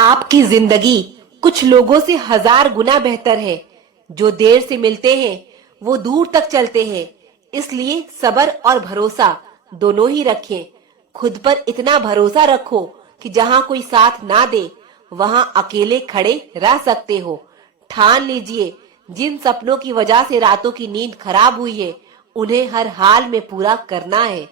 आपकी जिंदगी कुछ लोगों से 1000 गुना बेहतर है। जो देर से मिलते हैं वो दूर तक चलते हैं। इसलिए सब्र और भरोसा दोनों ही रखें। खुद पर इतना भरोसा रखो कि जहाँ कोई साथ ना दे वहाँ अकेले खड़े रह सकते हो। ठान लीजिए, जिन सपनों की वजह से रातों की नींद खराब हुई है उन्हें हर हाल में पूरा करना है।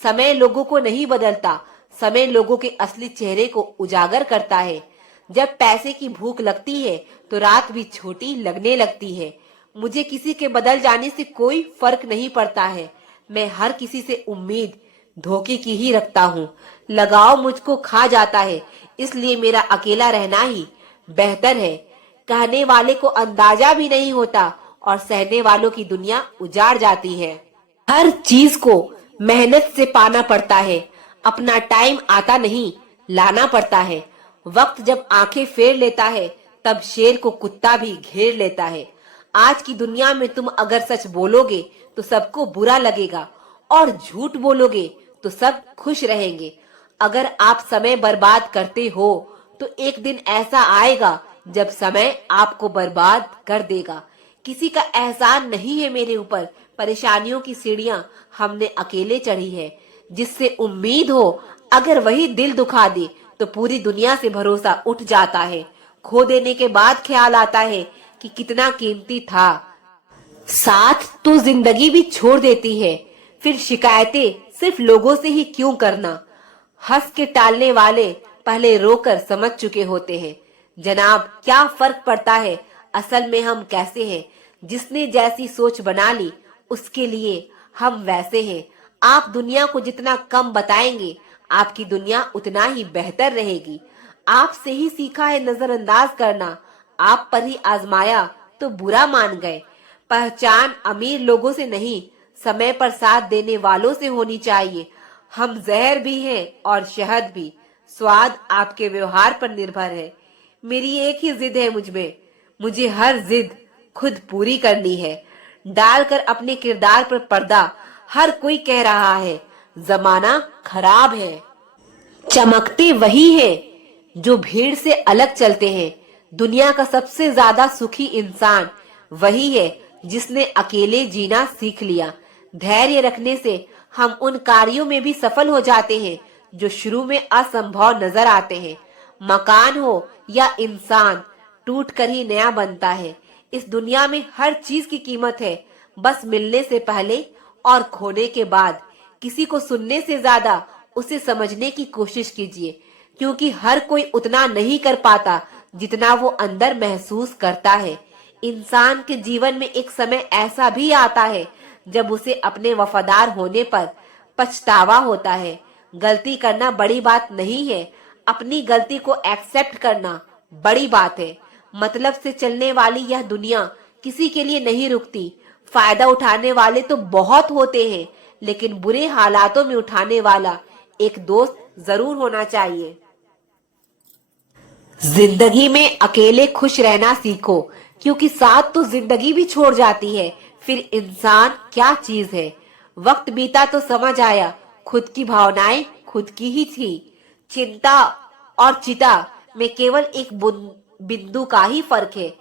समय लोगों को नहीं बदलता, समय लोगों के असली चेहरे को उजागर करता है। जब पैसे की भूख लगती है तो रात भी छोटी लगने लगती है। मुझे किसी के बदल जाने से कोई फर्क नहीं पड़ता है। मैं हर किसी से उम्मीद धोखे की ही रखता हूँ। लगाव मुझको खा जाता है, इसलिए मेरा अकेला रहना ही बेहतर है। कहने वाले को अंदाजा भी नहीं होता और सहने वालों की दुनिया उजाड़ जाती है। हर चीज को मेहनत से पाना पड़ता है। अपना टाइम आता नहीं, लाना पड़ता है। वक्त जब आंखें फेर लेता है तब शेर को कुत्ता भी घेर लेता है। आज की दुनिया में तुम अगर सच बोलोगे तो सबको बुरा लगेगा और झूठ बोलोगे तो सब खुश रहेंगे। अगर आप समय बर्बाद करते हो तो एक दिन ऐसा आएगा जब समय आपको बर्बाद कर देगा। किसी का एहसान नहीं है मेरे ऊपर। परेशानियों की सीढ़ियां हमने अकेले चढ़ी है। जिससे उम्मीद हो अगर वही दिल दुखा दे तो पूरी दुनिया से भरोसा उठ जाता है। खो देने के बाद ख्याल आता है कि कितना कीमती था। साथ तो जिंदगी भी छोड़ देती है, फिर शिकायतें सिर्फ लोगों से ही क्यों करना। हंस के टालने वाले पहले रोकर समझ चुके होते हैं। जनाब, क्या फर्क पड़ता है असल में हम कैसे हैं। जिसने जैसी सोच बना ली उसके लिए हम वैसे हैं। आप दुनिया को जितना कम बताएंगे आपकी दुनिया उतना ही बेहतर रहेगी। आपसे ही सीखा है नजरअंदाज करना। आप पर ही आजमाया तो बुरा मान गए। पहचान अमीर लोगों से नहीं, समय पर साथ देने वालों से होनी चाहिए। हम जहर भी हैं और शहद भी। स्वाद आपके व्यवहार पर निर्भर है। मेरी एक ही जिद है मुझमें, मुझे हर जिद खुद पूरी करनी है। डालकर अपने किरदार पर पर्दा हर कोई कह रहा है जमाना खराब है। चमकते वही हैं जो भीड़ से अलग चलते हैं। दुनिया का सबसे ज्यादा सुखी इंसान वही है जिसने अकेले जीना सीख लिया। धैर्य रखने से हम उन कार्यों में भी सफल हो जाते हैं जो शुरू में असंभव नजर आते हैं। मकान हो या इंसान, टूट कर ही नया बनता है। इस दुनिया में हर चीज की कीमत है, बस मिलने से पहले और खोने के बाद। किसी को सुनने से ज्यादा उसे समझने की कोशिश कीजिए, क्योंकि हर कोई उतना नहीं कर पाता जितना वो अंदर महसूस करता है। इंसान के जीवन में एक समय ऐसा भी आता है जब उसे अपने वफादार होने पर पछतावा होता है। गलती करना बड़ी बात नहीं है, अपनी गलती को एक्सेप्ट करना बड़ी बात है। मतलब से चलने वाली यह दुनिया किसी के लिए नहीं रुकती। फायदा उठाने वाले तो बहुत होते हैं, लेकिन बुरे हालातों में उठाने वाला एक दोस्त जरूर होना चाहिए। जिंदगी में अकेले खुश रहना सीखो, क्योंकि साथ तो जिंदगी भी छोड़ जाती है। फिर इंसान क्या चीज है। वक्त बीता तो समझ आया खुद की भावनाएं खुद की ही थी। चिंता और चिता में केवल एक बिंदु का ही फर्क है।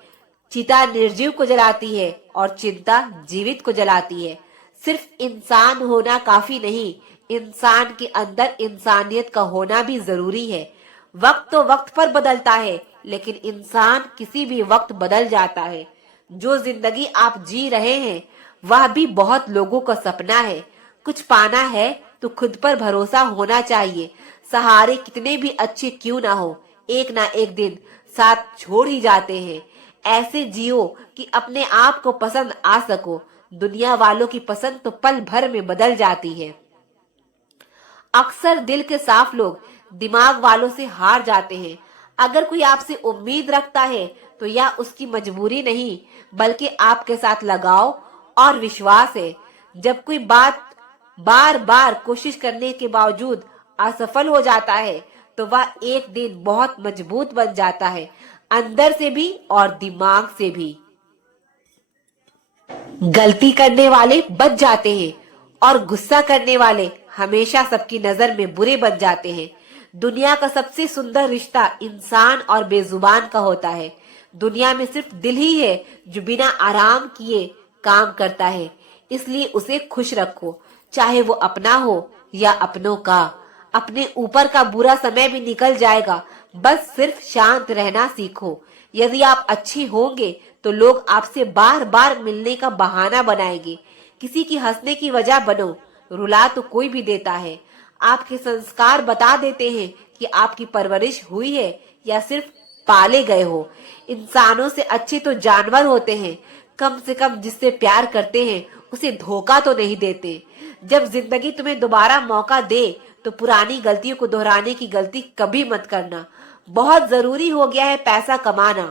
चिता निर्जीव को जलाती है और चिंता जीवित को जलाती है। सिर्फ इंसान होना काफी नहीं, इंसान के अंदर इंसानियत का होना भी जरूरी है। वक्त तो वक्त पर बदलता है, लेकिन इंसान किसी भी वक्त बदल जाता है। जो जिंदगी आप जी रहे हैं वह भी बहुत लोगों का सपना है। कुछ पाना है तो खुद पर भरोसा होना चाहिए। सहारे कितने भी अच्छे क्यों ना हो, एक ना एक दिन साथ छोड़ ही जाते हैं। ऐसे जियो कि अपने आप को पसंद आ सको। दुनिया वालों की पसंद तो पल भर में बदल जाती है। अक्सर दिल के साफ लोग दिमाग वालों से हार जाते हैं। अगर कोई आपसे उम्मीद रखता है तो यह उसकी मजबूरी नहीं, बल्कि आपके साथ लगाव और विश्वास है। जब कोई बात बार बार कोशिश करने के बावजूद असफल हो जाता है तो वह एक दिन बहुत मजबूत बन जाता है, अंदर से भी और दिमाग से भी। गलती करने वाले बच जाते हैं और गुस्सा करने वाले हमेशा सबकी नजर में बुरे बन जाते हैं। दुनिया का सबसे सुंदर रिश्ता इंसान और बेजुबान का होता है। दुनिया में सिर्फ दिल ही है जो बिना आराम किए काम करता है, इसलिए उसे खुश रखो, चाहे वो अपना हो या अपनों का। अपने ऊपर का बुरा समय भी निकल जाएगा, बस सिर्फ शांत रहना सीखो। यदि आप अच्छे होंगे तो लोग आपसे बार बार मिलने का बहाना बनाएंगे। किसी की हंसने की वजह बनो, रुला तो कोई भी देता है। आपके संस्कार बता देते हैं कि आपकी परवरिश हुई है या सिर्फ पाले गए हो। इंसानों से अच्छे तो जानवर होते हैं, कम से कम जिससे प्यार करते हैं उसे धोखा तो नहीं देते। जब जिंदगी तुम्हें दोबारा मौका दे तो पुरानी गलतियों को दोहराने की गलती कभी मत करना। बहुत जरूरी हो गया है पैसा कमाना,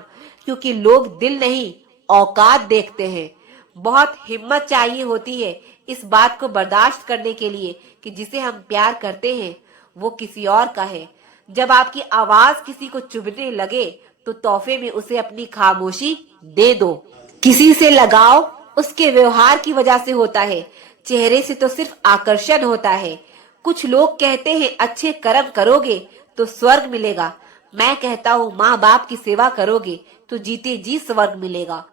क्योंकि लोग दिल नहीं औकात देखते हैं। बहुत हिम्मत चाहिए होती है इस बात को बर्दाश्त करने के लिए कि जिसे हम प्यार करते हैं वो किसी और का है। जब आपकी आवाज किसी को चुभने लगे तो तोहफे में उसे अपनी खामोशी दे दो। किसी से लगाव उसके व्यवहार की वजह से होता है, चेहरे से तो सिर्फ आकर्षण होता है। कुछ लोग कहते हैं अच्छे कर्म करोगे तो स्वर्ग मिलेगा। मैं कहता हूँ माँ बाप की सेवा करोगे तो जीते जी स्वर्ग मिलेगा।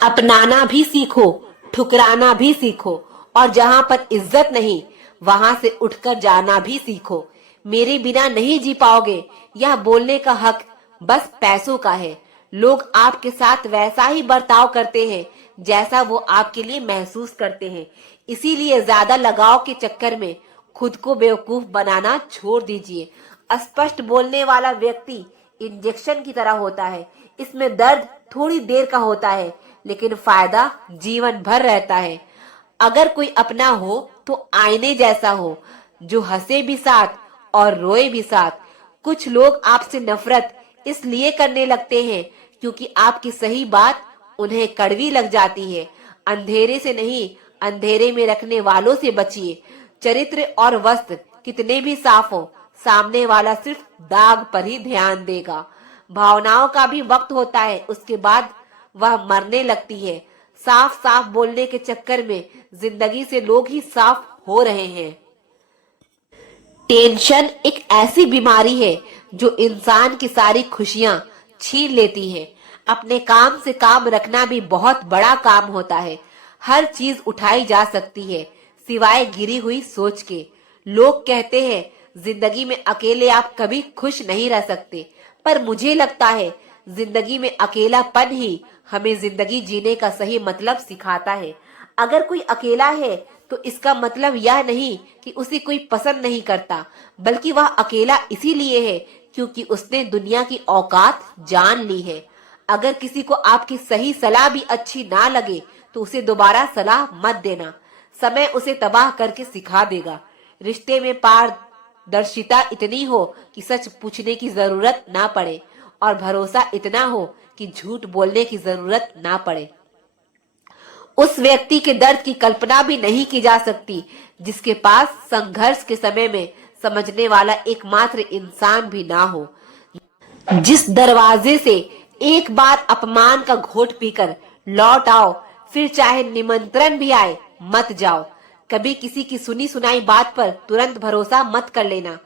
अपनाना भी सीखो, ठुकराना भी सीखो, और जहाँ पर इज्जत नहीं वहां से उठकर जाना भी सीखो। मेरे बिना नहीं जी पाओगे, यह बोलने का हक बस पैसों का है। लोग आपके साथ वैसा ही बर्ताव करते हैं जैसा वो आपके लिए महसूस करते हैं। इसीलिए ज्यादा लगाव के चक्कर में खुद को बेवकूफ बनाना छोड़ दीजिए। स्पष्ट बोलने वाला व्यक्ति इंजेक्शन की तरह होता है, इसमें दर्द थोड़ी देर का होता है लेकिन फायदा जीवन भर रहता है। अगर कोई अपना हो तो आईने जैसा हो, जो हंसे भी साथ और रोए भी साथ। कुछ लोग आपसे नफरत इसलिए करने लगते हैं क्योंकि आपकी सही बात उन्हें कड़वी लग जाती है। अंधेरे से नहीं, अंधेरे में रखने वालों से बचिए। चरित्र और वस्त्र कितने भी साफ हो, सामने वाला सिर्फ दाग पर ही ध्यान देगा। भावनाओं का भी वक्त होता है, उसके बाद वह मरने लगती है। साफ साफ बोलने के चक्कर में जिंदगी से लोग ही साफ हो रहे हैं। टेंशन एक ऐसी बीमारी है जो इंसान की सारी खुशियां छीन लेती है। अपने काम से काम रखना भी बहुत बड़ा काम होता है। हर चीज उठाई जा सकती है सिवाय गिरी हुई सोच के। लोग कहते हैं जिंदगी में अकेले आप कभी खुश नहीं रह सकते, पर मुझे लगता है जिंदगी में अकेलापन ही हमें जिंदगी जीने का सही मतलब सिखाता है। अगर कोई अकेला है तो इसका मतलब यह नहीं कि उसे कोई पसंद नहीं करता, बल्कि वह अकेला इसीलिए है क्योंकि उसने दुनिया की औकात जान ली है। अगर किसी को आपकी सही सलाह भी अच्छी ना लगे तो उसे दोबारा सलाह मत देना। समय उसे तबाह करके सिखा देगा। रिश्ते में पारदर्शिता इतनी हो कि सच पूछने की जरूरत ना पड़े, और भरोसा इतना हो कि झूठ बोलने की जरूरत ना पड़े। उस व्यक्ति के दर्द की कल्पना भी नहीं की जा सकती जिसके पास संघर्ष के समय में समझने वाला एकमात्र इंसान भी ना हो। जिस दरवाजे से एक बार अपमान का घोट पीकर लौट आओ, फिर चाहे निमंत्रण भी आए मत जाओ। कभी किसी की सुनी सुनाई बात पर तुरंत भरोसा मत कर लेना,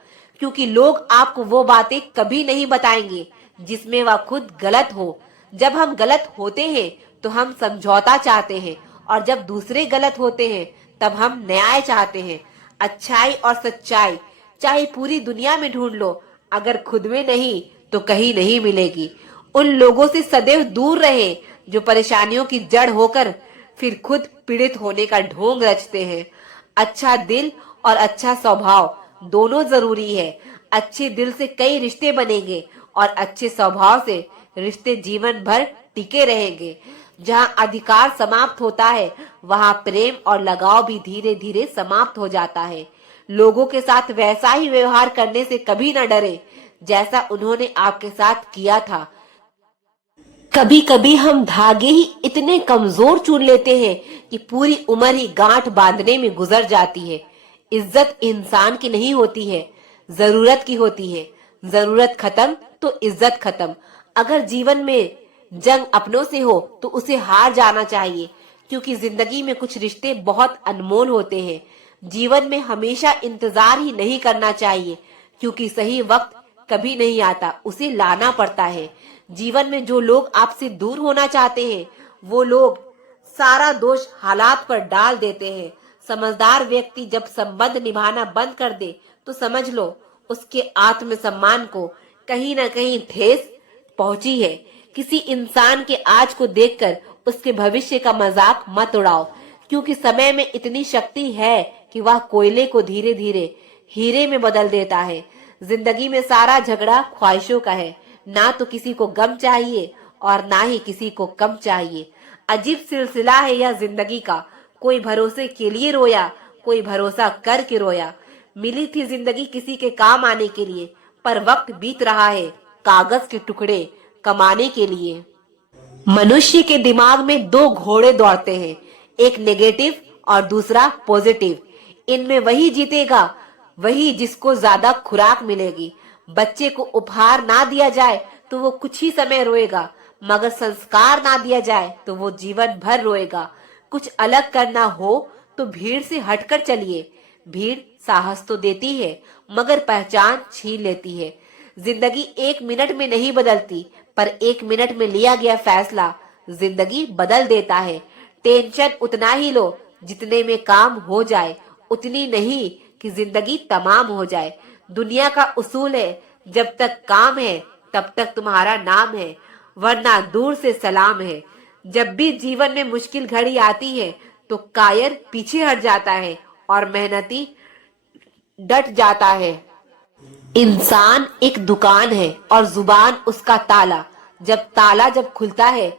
क्योंकि लोग आपको वो बातें कभी नहीं बताएंगे जिसमें वह खुद गलत हो। जब हम गलत होते हैं तो हम समझौता चाहते हैं, और जब दूसरे गलत होते हैं तब हम न्याय चाहते हैं। अच्छाई और सच्चाई चाहे पूरी दुनिया में ढूंढ लो, अगर खुद में नहीं तो कहीं नहीं मिलेगी। उन लोगों से सदैव दूर रहें जो परेशानियों की जड़ होकर फिर खुद पीड़ित होने का ढोंग रचते हैं। अच्छा दिल और अच्छा स्वभाव दोनों जरूरी है। अच्छे दिल से कई रिश्ते बनेंगे और अच्छे स्वभाव से रिश्ते जीवन भर टिके रहेंगे। जहाँ अधिकार समाप्त होता है वहाँ प्रेम और लगाव भी धीरे धीरे समाप्त हो जाता है। लोगों के साथ वैसा ही व्यवहार करने से कभी न डरे जैसा उन्होंने आपके साथ किया था। कभी कभी हम धागे ही इतने कमजोर चुन लेते हैं कि पूरी उम्र ही गांठ बांधने में गुजर जाती है। इज्जत इंसान की नहीं होती है, जरूरत की होती है। जरूरत खत्म तो इज्जत खत्म। अगर जीवन में जंग अपनों से हो तो उसे हार जाना चाहिए, क्योंकि जिंदगी में कुछ रिश्ते बहुत अनमोल होते हैं। जीवन में हमेशा इंतजार ही नहीं करना चाहिए, क्योंकि सही वक्त कभी नहीं आता, उसे लाना पड़ता है। जीवन में जो लोग आपसे दूर होना चाहते हैं, वो लोग सारा दोष हालात पर डाल देते हैं। समझदार व्यक्ति जब संबंध निभाना बंद कर दे, तो समझ लो उसके आत्मसम्मान को कहीं न कहीं ठेस पहुंची है। किसी इंसान के आज को देखकर उसके भविष्य का मजाक मत उड़ाओ, क्योंकि समय में इतनी शक्ति है कि वह कोयले को धीरे धीरे हीरे में बदल देता है। जिंदगी में सारा झगड़ा ख्वाहिशों का है। ना तो किसी को गम चाहिए और ना ही किसी को कम चाहिए। अजीब सिलसिला है यह जिंदगी का। कोई भरोसे के लिए रोया, कोई भरोसा करके रोया। मिली थी जिंदगी किसी के काम आने के लिए, पर वक्त बीत रहा है कागज के टुकड़े कमाने के लिए। मनुष्य के दिमाग में दो घोड़े दौड़ते हैं, एक नेगेटिव और दूसरा पॉजिटिव। इनमें वही जीतेगा, वही जिसको ज्यादा खुराक मिलेगी। बच्चे को उपहार ना दिया जाए तो वो कुछ ही समय रोएगा, मगर संस्कार ना दिया जाए तो वो जीवन भर रोएगा। कुछ अलग करना हो तो भीड़ से हटकर चलिए। भीड़ साहस तो देती है, मगर पहचान छीन लेती है। जिंदगी एक मिनट में नहीं बदलती, पर एक मिनट में लिया गया फैसला जिंदगी बदल देता है। टेंशन उतना ही लो जितने में काम हो जाए, उतनी नहीं कि जिंदगी तमाम हो जाए। दुनिया का उसूल है, जब तक काम है तब तक तुम्हारा नाम है, वरना दूर से सलाम है। जब भी जीवन में मुश्किल घड़ी आती है तो कायर पीछे हट जाता है और मेहनती डट जाता है। इंसान एक दुकान है और जुबान उसका ताला। जब खुलता है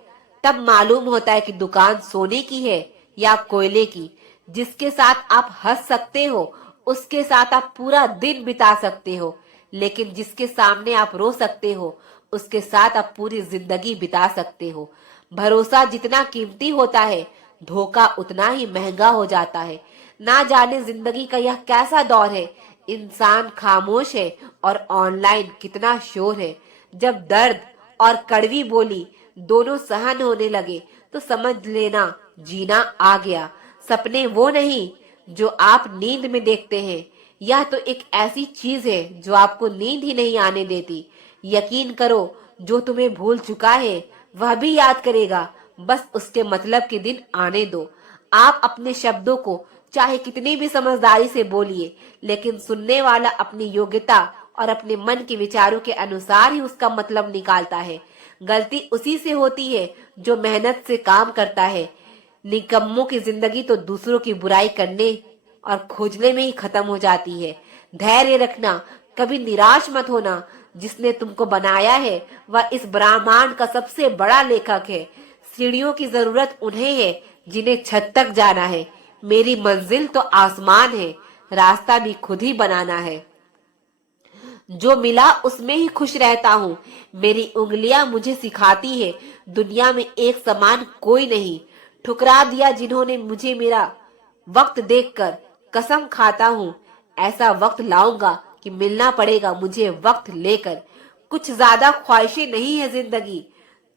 तब मालूम होता है कि दुकान सोने की है या कोयले की। जिसके साथ आप हंस सकते हो उसके साथ आप पूरा दिन बिता सकते हो, लेकिन जिसके सामने आप रो सकते हो उसके साथ आप पूरी जिंदगी बिता सकते हो। भरोसा जितना कीमती होता है, धोखा उतना ही महंगा हो जाता है। ना जाने जिंदगी का यह कैसा दौर है, इंसान खामोश है और ऑनलाइन कितना शोर है। जब दर्द और कड़वी बोली दोनों सहन होने लगे तो समझ लेना जीना आ गया। सपने वो नहीं जो आप नींद में देखते हैं, यह तो एक ऐसी चीज है जो आपको नींद ही नहीं आने देती। यकीन करो, जो तुम्हें भूल चुका है वह भी याद करेगा, बस उसके मतलब के दिन आने दो। आप अपने शब्दों को चाहे कितनी भी समझदारी से बोलिए, लेकिन सुनने वाला अपनी योग्यता और अपने मन के विचारों के अनुसार ही उसका मतलब निकालता है। गलती उसी से होती है जो मेहनत से काम करता है। निकम्मों की जिंदगी तो दूसरों की बुराई करने और खोजने में ही खत्म हो जाती है। धैर्य रखना, कभी निराश मत होना। जिसने तुमको बनाया है वह इस ब्रह्मांड का सबसे बड़ा लेखक है। सीढ़ियों की जरूरत उन्हें है जिन्हें छत तक जाना है। मेरी मंजिल तो आसमान है, रास्ता भी खुद ही बनाना है। जो मिला उसमें ही खुश रहता हूँ। मेरी उंगलियां मुझे सिखाती है, दुनिया में एक समान कोई नहीं। ठुकरा दिया जिन्होंने मुझे, मेरा वक्त देखकर कसम खाता हूँ ऐसा वक्त लाऊंगा कि मिलना पड़ेगा मुझे वक्त लेकर। कुछ ज्यादा ख्वाहिशें नहीं है जिंदगी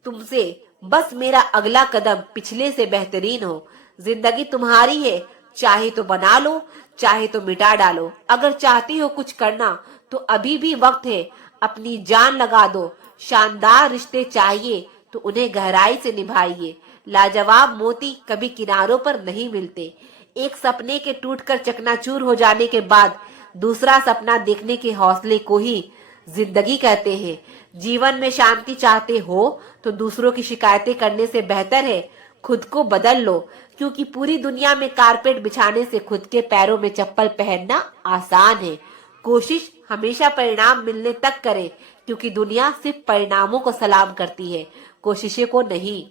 तुमसे, बस मेरा अगला कदम पिछले से बेहतरीन हो। जिंदगी तुम्हारी है, चाहे तो बना लो, चाहे तो मिटा डालो। अगर चाहती हो कुछ करना तो अभी भी वक्त है, अपनी जान लगा दो। शानदार रिश्ते चाहिए तो उन्हें गहराई से निभाइए। लाजवाब मोती कभी किनारों पर नहीं मिलते। एक सपने के टूटकर चकनाचूर हो जाने के बाद दूसरा सपना देखने के हौसले को ही जिंदगी कहते हैं। जीवन में शांति चाहते हो तो दूसरों की शिकायतें करने से बेहतर है खुद को बदल लो, क्योंकि पूरी दुनिया में कारपेट बिछाने से खुद के पैरों में चप्पल पहनना आसान है। कोशिश हमेशा परिणाम मिलने तक करें, क्योंकि दुनिया सिर्फ परिणामों को सलाम करती है, कोशिशों को नहीं।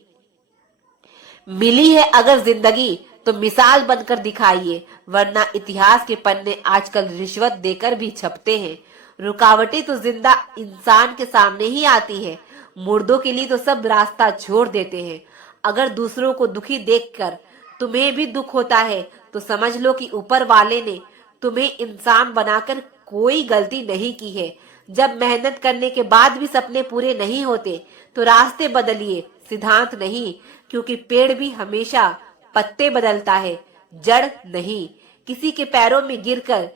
मिली है अगर जिंदगी तो मिसाल बनकर दिखाइए, वरना इतिहास के पन्ने आजकल रिश्वत देकर भी छपते हैं। रुकावटें तो जिंदा इंसान के सामने ही आती है, मुर्दों के लिए तो सब रास्ता छोड़ देते हैं। अगर दूसरों को दुखी देखकर तुम्हें भी दुख होता है तो समझ लो कि ऊपर वाले ने तुम्हें इंसान बनाकर कोई गलती नहीं की है। जब मेहनत करने के बाद भी सपने पूरे नहीं होते तो रास्ते बदलिए, सिद्धांत नहीं, क्योंकि पेड़ भी हमेशा पत्ते बदलता है, जड़ नहीं। किसी के पैरों में गिरकर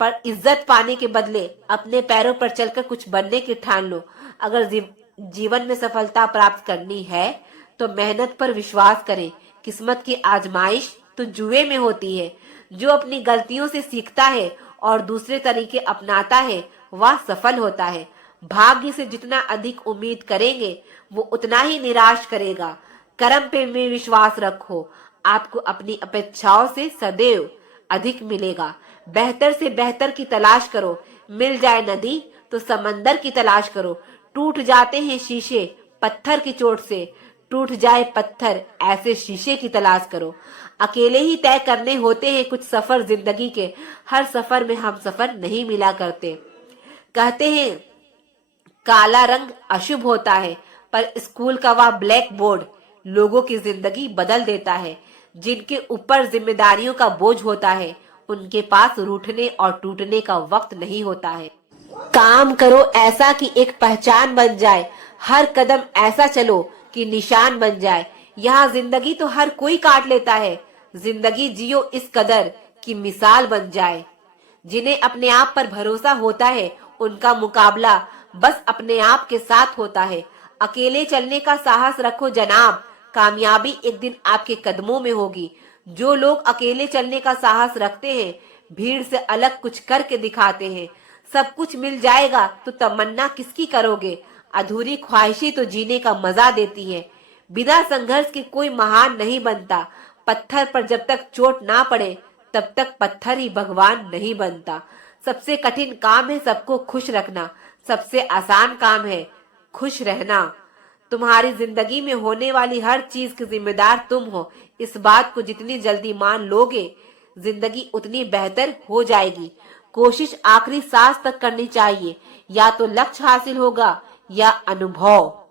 पर इज्जत पाने के बदले अपने पैरों पर चलकर कुछ बनने की ठान लो। अगर जीवन में सफलता प्राप्त करनी है तो मेहनत पर विश्वास करें। किस्मत की आजमाइश तो जुए में होती है। जो अपनी गलतियों से सीखता है और दूसरे तरीके अपनाता है वह सफल होता है। भाग्य से जितना अधिक उम्मीद करेंगे वो उतना ही निराश करेगा। कर्म पे में विश्वास रखो, आपको अपनी अपेक्षाओं से सदैव अधिक मिलेगा। बेहतर से बेहतर की तलाश करो, मिल जाए नदी तो समंदर की तलाश करो। टूट जाते हैं शीशे पत्थर की चोट से, टूट जाए पत्थर ऐसे शीशे की तलाश करो। अकेले ही तय करने होते हैं कुछ सफर जिंदगी के, हर सफर में हम सफर नहीं मिला करते। कहते हैं काला रंग अशुभ होता है, पर स्कूल का वह ब्लैक बोर्ड लोगों की जिंदगी बदल देता है। जिनके ऊपर जिम्मेदारियों का बोझ होता है उनके पास रूठने और टूटने का वक्त नहीं होता है। काम करो ऐसा कि एक पहचान बन जाए, हर कदम ऐसा चलो कि निशान बन जाए। यहाँ जिंदगी तो हर कोई काट लेता है, जिंदगी जियो इस कदर कि मिसाल बन जाए। जिन्हें अपने आप पर भरोसा होता है उनका मुकाबला बस अपने आप के साथ होता है। अकेले चलने का साहस रखो जनाब, कामयाबी एक दिन आपके कदमों में होगी। जो लोग अकेले चलने का साहस रखते हैं भीड़ से अलग कुछ करके दिखाते हैं। सब कुछ मिल जाएगा तो तमन्ना किसकी करोगे, अधूरी ख्वाहिशें तो जीने का मजा देती हैं। बिना संघर्ष के कोई महान नहीं बनता। पत्थर पर जब तक चोट ना पड़े तब तक पत्थर ही भगवान नहीं बनता। सबसे कठिन काम है सबको खुश रखना, सबसे आसान काम है खुश रहना। तुम्हारी जिंदगी में होने वाली हर चीज की जिम्मेदार तुम हो। इस बात को जितनी जल्दी मान लोगे जिंदगी उतनी बेहतर हो जाएगी। कोशिश आखिरी सांस तक करनी चाहिए, या तो लक्ष्य हासिल होगा या अनुभव।